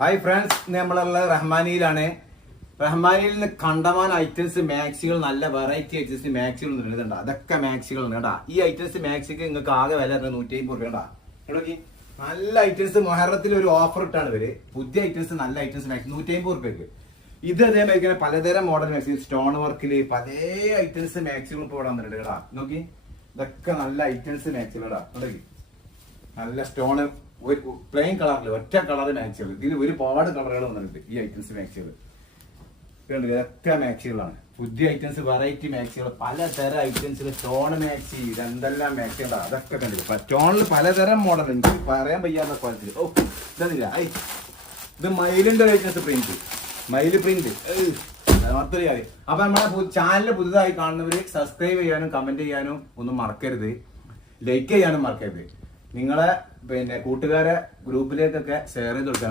Hi friends, നമ്മളുള്ള റഹ്മാനിയിലാണ്. റഹ്മാനിയിൽ നിന്ന് കണ്ടമാൻ items മാക്സികൾ, നല്ല variety items മാക്സികൾ ഉണ്ട്. അതൊക്കെ മാക്സികൾ ഉണ്ട് കേട്ടാ. ഈ ഐറ്റംസ് മാക്സിക്ക് നിങ്ങൾക്ക് ആകെ വില 150 രൂപ. കേട്ടാ, നല്ല ഐറ്റംസ് മൊഹറത്തിൽ ഒരു ഓഫർ ഇട്ടാണ് ഇവര്. പുതിയ ഐറ്റംസ്, നല്ല ഐറ്റംസ് മാക്സി 150 രൂപയ്ക്ക്. ഇത് അതേമാതിരി പലതരം മോഡൽ മാക്സി, സ്റ്റോൺ വർക്കില് പല ഐറ്റംസ് മാക്സികളും ഇപ്പോൾ ഇവിടെ വന്നിട്ടുണ്ട് കേട്ടാ. നോക്കി, ഇതൊക്കെ നല്ല ഐറ്റംസ് മാക്സികൾ കേട്ടാ. നോക്കി, നല്ല സ്റ്റോണ്, ഒരു പ്ലെയിൻ കളറിൽ ഒറ്റ കളർ മാക്സികൾ. ഇതിൽ ഒരുപാട് കളറുകൾ വന്നിട്ടുണ്ട് ഈ ഐറ്റംസ് മാക്സികൾ. ഇതൊക്കെ മാക്സികളാണ്, പുതിയ ഐറ്റംസ്, വെറൈറ്റി മാക്സികൾ, പലതരം ഐറ്റംസിൽ സ്റ്റോൺ മാക്സി, എന്തെല്ലാം മാക്സികളാണ്. അതൊക്കെ കണ്ടില്ല. സ്റ്റോണിൽ പലതരം മോഡൽ, എനിക്ക് പറയാൻ വയ്യാത്ത ക്വാളിറ്റി. ഓ, ഇതെന്നില്ല, ഇത് മയിലിന്റെ ഐറ്റംസ് പ്രിന്റ്, മയിൽ പ്രിന്റ് മൊത്തം കാര്യം. അപ്പൊ നമ്മളെ ചാനൽ പുതുതായി കാണുന്നവര് സബ്സ്ക്രൈബ് ചെയ്യാനും കമന്റ് ചെയ്യാനും ഒന്നും മറക്കരുത്, ലൈക്ക് ചെയ്യാനും മറക്കരുത്. നിങ്ങളെ കൂട്ടുകാരെ ഗ്രൂപ്പിലേക്കൊക്കെ ഷെയർ ചെയ്ത് കൊടുക്കാൻ